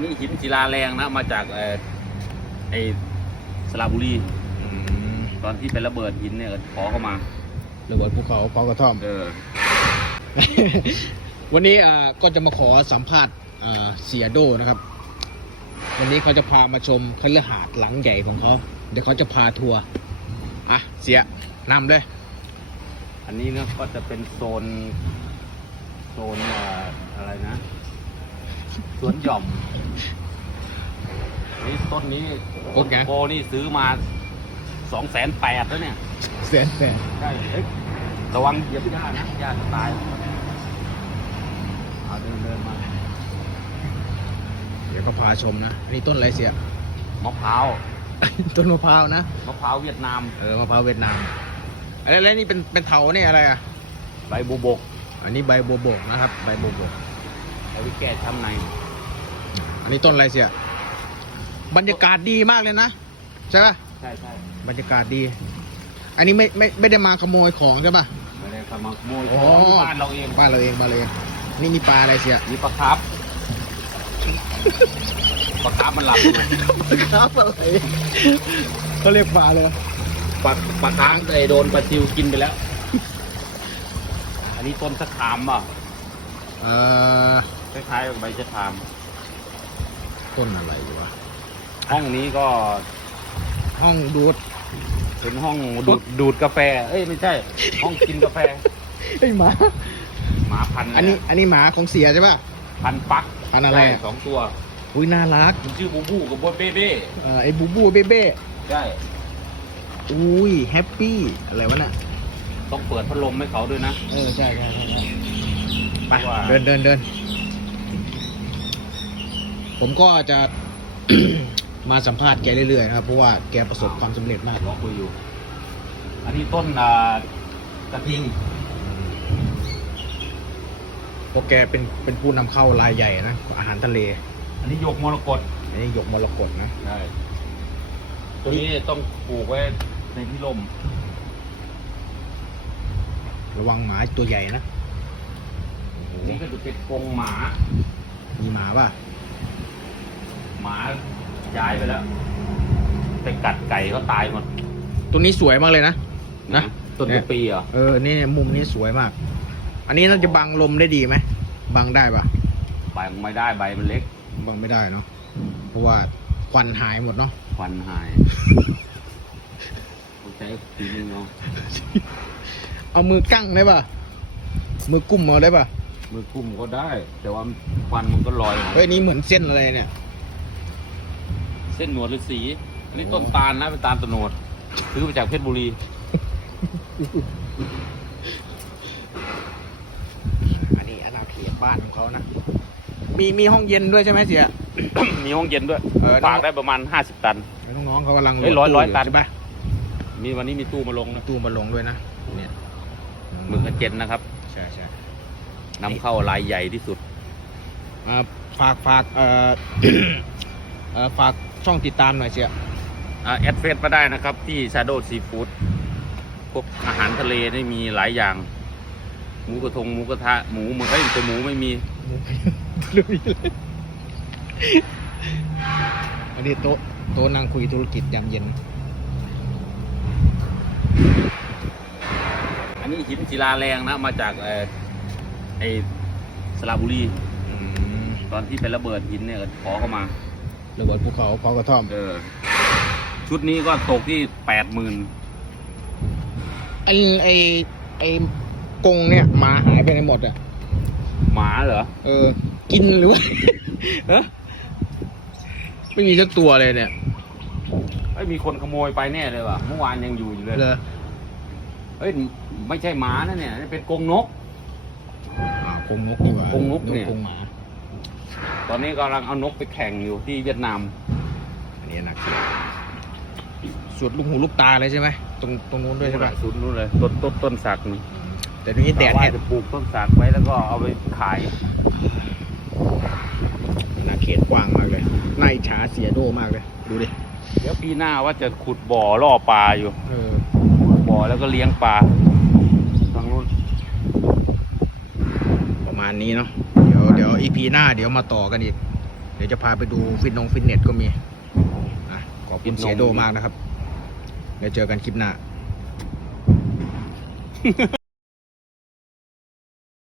นนี้หินศิลาแรงนะ มาจากเออไอสระบุรีอืมตอนที่เป็นระเบิดหินเนี่ยขอเข้ามาระเบิดภูเขาเผากระท่อม เออ วันนี้อ่าก็จะมาขอสัมภาษณ์อ่าเสียโดนะครับ วันนี้เขาจะพามาชมคฤหาสน์หลังใหญ่ของเขาเดี๋ยวเขาจะพาทัวร์อะเสียนำเลยอันนี้นะก็จะเป็นโซน โซนเอ่ออะไรนะสวนหย่อม นี่ต้นนี้ต้นไงโกนี่ซื้อมาสองแสนแปดแล้วเนี่ยเสียเสียใช่เอ้ยระวังเหยียบหญ้านะหญ้าจะตายเอาเดินเดินมา เดี๋ยวก็พาชมนะอันนี่ต้นอะไรเสีย มะพร้าว ต้นมะพร้าวนะ มะพร้าวเวียดนาม เออมะพร้าวเวียดนามอะไรแล้วนี่เป็นเป็นเถาเนี่ยอะไรอะ ใบบัวบกอันนี้ใบบัวบกนะครับ ใบบัวบกเอาไว้แก้ช้ำใน อันนี้ต้นอะไรเสีย บรรยากาศดีมากเลยนะ ใช่ป่ะใช่ใช่บรรยากาศดี อันนี้ไม่ไม่ไม่ได้มาขโมยของใช่ป่ะไม่ได้ขโมยขโมยอ๋ขอองที่บ้านเราเองบ้านเราเองบ้านเราเองนี่มีปลาอะไรเสียมีปลาครับปลาครับมันหลับอยู่ครับอะไรเขาเรียกปลาเลยปลาปลาครับไอ้โดนปลาซิวกินไปแล้ว อันนี้ต้นสะขามป่ะเอ่อคล้ายๆกับใบชะครามต้นอะไรดีวะ ห้องนี้ก็ห้องดูด เป็นห้องดูดดูดกาแฟ เอ้ยไม่ใช่ ห้องกินกาแฟไอ้ยหมา หมาพันธุ์อันนี้อันนี้หมาของเสียใช่ป่ะ พันธุ์ปักพันธุ์อะไร ใช่สองตัวอุ้ยน่ารักมันชื่อบูบูกับโบเบ้เบ้เอ่อไอ้บูบูเบ้เบ้ใช่อุ้ยแฮปปี้อะไรวะน่ะต้องเปิดพัดลมให้เขาด้วยนะเออใช่ใช่ใช่ใช่ไปว่าเดินเดินเดินผมก็จะ มาสัมภาษณ์แกเรื่อยๆนะครับเพราะว่าแกประสบความสำเร็จมากรอคุยอยู่ อันนี้ต้นอ่ากระทิงเพราะแกเป็นเป็นผู้นำเข้ารายใหญ่นะอาหารทะเลอันนี้หยกมรกตอันนี้หยกมรกตนะใช่ตัวนี้ต้องปลูกไว้ในที่ร่มระวังหมาตัวใหญ่นะโอ้โหนี่ก็จะเป็นกรงหมา มีหมาป่ะ หมา ย้ายไปแล้วไปกัดไก่ก็ตายหมดตัวนี้สวยมากเลยนะ นะ ต้นกระปีเหรอ เออ นี่มุมนี้สวยมาก อันนี้น่าจะบังลมได้ดีไหม บังได้ป่ะใบมันไม่ได้ใบมันเล็ก บังไม่ได้เนาะ เพราะว่าควันหายหมดเนาะ ควันหายต้องใช้ฝีมือเอาเอามือกั้งได้ป่ะมือกุมเอาได้ป่ะมือกุ้มก็ได้ แต่ว่าควันมันก็ลอยออกมาเฮ้ยนี่เหมือนเส้นอะไรเนี่ยเส้นหนวดหรือสีอันนี้ต้นตาลนะเป็นตาลตะโนดซื้อมาจากเพชรบุรี อันนี้อาณาเขตบ้านของเขานะ มีมีห้องเย็นด้วยใช่ไหมเสีย มีห้องเย็นด้วยเออ ฝากได้ประมาณห้าสิบตัน น้องๆเขากำลังเฮ้ยร้อยโหลดร้อยตู้ตัน ใช่ปะมีวันนี้มีตู้มาลงนะตู้มาลงด้วยนะเนี่ยหมึกกระเจนนะครับใช่ใช่นำเข้ารายใหญ่ที่สุด อ่าฝากฝากเอ่อ เอ่อฝาก ช่องติดตามหน่อยเสียอ่าแอดเฟซมาได้นะครับ ที่ Shadow Seafood พวกอาหารทะเลนี่มีหลายอย่าง หมูกระทงหมูกระทะหมูหมึกเอ้ยแต่หมูไม่มีลุยเลยอันนี้โต๊ะโต๊ะนั่งคุยธุรกิจยามเย็น อันนี้หินศิลาแรงนะ มาจากเอ่อไอสระบุรีอืมตอนที่เป็นระเบิดหินเนี่ยขอเข้ามา ระเบิดภูเขาเผากระท่อมเออ ชุดนี้ก็ตกที่แปดหมื่นไอ้ไอ้ไอ้กรงเนี่ยหมาหายไปไหนหมดอะ หมาเหรอ เออ กินหรือว่า เออไม่มีสักตัวเลยเนี่ยเอ้ยมีคนขโมยไปแน่เลยว่ะเมื่อวานยังอยู่อยู่เลยเลยเอ้ยไม่ใช่หมานะเนี่ยนี่เป็นกรงนก อ่ากรงนกดีกว่ากรงนกเนี่ย กรงหมา ตอนนี้กำลังเอานกไปแข่งอยู่ที่เวียดนาม อันนี้หนักสุดลูกหูลูกตาเลยใช่ไหมตรงตรงนู้นด้วยใช่ปะสุดนู้นเลยต้นต้นต้นสักนี่แต่ตรงนี้แดดว่าแห้งจะปลูกต้นสักไว้แล้วก็เอาไปขายอาณาเขตกว้างมากเลยน่าอิจฉาเสียโดมากเลย ดูดิ เดี๋ยวปีหน้าว่าจะขุดบ่อล่อปลาอยู่เออขุดบ่อแล้วก็เลี้ยงปลาทางนู้นประมาณนี้เนาะเดี๋ ยวเดี๋ยวอีพีหน้าเดี๋ยวมาต่อกันอีกดี๋ยวจะพาไปดูฟิตนงฟิตเนสก็มีอะขอบคุณเสียโดมากนะครับ เดี๋ยวเจอกันคลิปหน้า